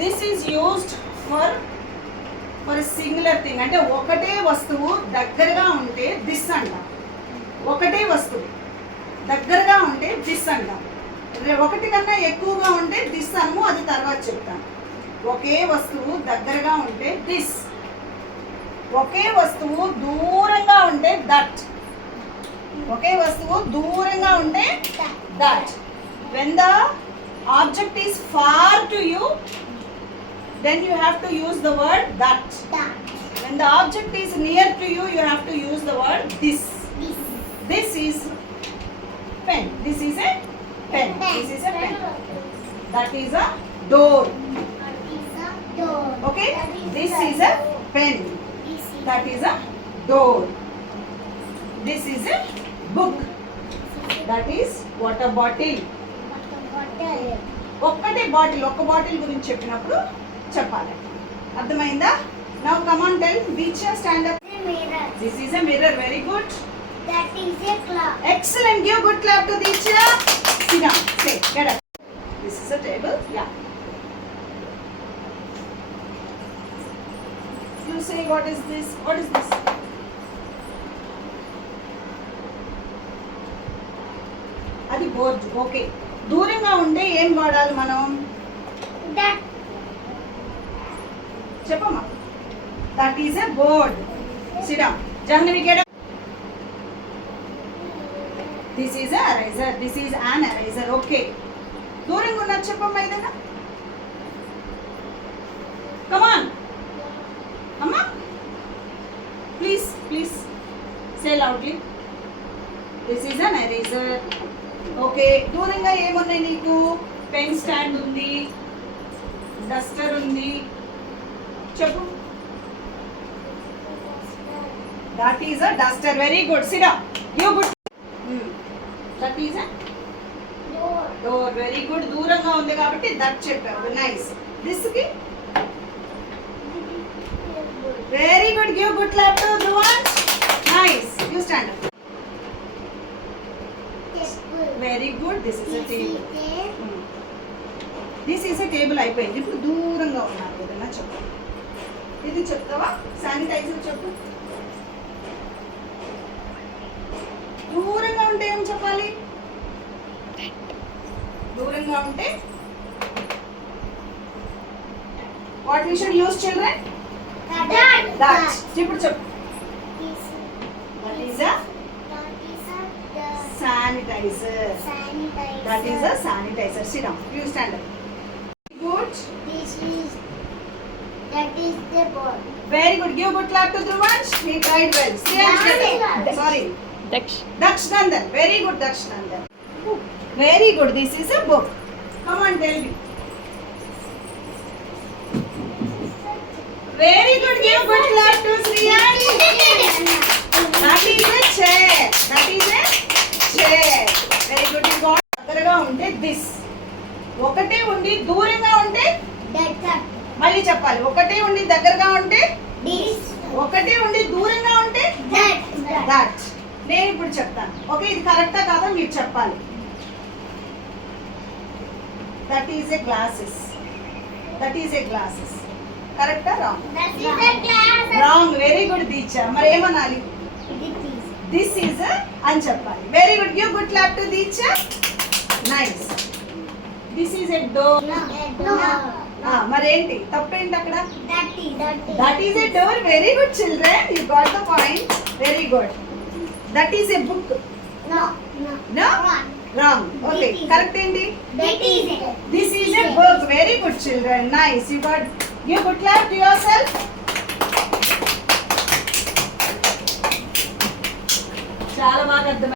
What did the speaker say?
This is used for singular thing. అంటే ఒకటే వస్తువు దగ్గరగా ఉంటే దిస్ అంటాం. ఒకటే వస్తువు దగ్గరగా ఉంటే దిస్ అంటాం. ఒకటి కన్నా ఎక్కువగా ఉంటే దిస్ అనము, అది తర్వాత చెప్తాం. ఒకే వస్తువు దగ్గరగా ఉంటే దిస్, ఒకే వస్తువు దూరంగా ఉంటే దట్, ఒకే వస్తువు దూరంగా ఉంటే that. When the object is far to you, then you have to use the word that. When the object is near to you, you have to use the word this. This is pen. This is a pen. This is a pen. That is a door. Okay? This is a pen. That is a door. This is a book. That is water bottle. ఒక్కటే bottle, ఒక్క bottle గురించి చెప్పినప్పుడు చెప్పాలి. అర్థమైందా? Now come on tell Diksha, stand up. This is a mirror. Very good. That is a clock. Excellent. Give good clap to Diksha. Sit down. Say, get up. This is a table. Yeah. You say, what is this? What is this? అది board. Okay. దూరంగా ఉంటే ఏం వాడాలి మనం? That. చెప్పమ్మా. That is a board. Sit down. Jahnavi, get up. This is a eraser. This is an eraser. Okay. దూరంగా ఉన్నది చెప్పమ్మా ఏదైనా. Come on. అమ్మా. Please, please. Say loudly. This is an eraser. Okay. దూరంగా ఏమున్నాయి నీకు? పెన్ స్టాండ్ ఉంది, డస్టర్ ఉంది. చెప్పు. That is a duster. Very good. Sit down. You good. That is a door. Very good. దూరంగా ఉంది కాబట్టి దట్ చెప్పావు. Nice. This ki? Very good. Give good clap to Dhruvan. Nice. You stand up. Very good. This is a table. This is a table అయిపోయింది. ఇప్పుడు దూరంగా ఉన్నారు ఏదైనా చెప్పు. ఇది చెప్తావా? శానిటైజర్ చెప్పు. దూరంగా ఉంటే ఏం చెప్పాలి? దూరంగా ఉంటే what we should use children? That. ఇప్పుడు చెప్పు. That is a sanitizer. That is a sanitizer. Sit down. You stand up. Good. That is the ball. Very good. Give good clap to Dhruvan. He tried well. Sorry. Daksh Nandan. Very good, Daksh Nandan. Very good. This is a book. Come on, tell me. Very good. Give good clap to Sriyan. That is a chair. That is a chair. Very good. You got. దగ్గరగా ఉంటే this. ఒకటే ఉండి దూరంగా ఉంటే That. మళ్ళీ చెప్పాలి. ఒకటే ఉండి దగ్గరగా ఉంటే This. ఒకటే ఉండి దూరంగా ఉంటే That. దట్. నేను ఇప్పుడు చెప్తాను. ఓకే, ఇది కరెక్టా కాదా మీరు చెప్పాలి. That is a glasses. That is a glasses. కరెక్టా wrong? That is a glass. Wrong. Very good Deeksha. మరి ఏమనాలి? దిస్ ఈజ్ అని చెప్పాలి. Very good. Give good clap to Deeksha. Nice. This is a door. మరేంటి తప్పేంటి అక్కడ? That is a door. Very good children. You got the point. Very good. That is a book. No. Wrong. Okay, correct ఏంటి? This is a book. Very good children. Nice. You got. Give good clap to your self. చాలా బాగా అర్థం.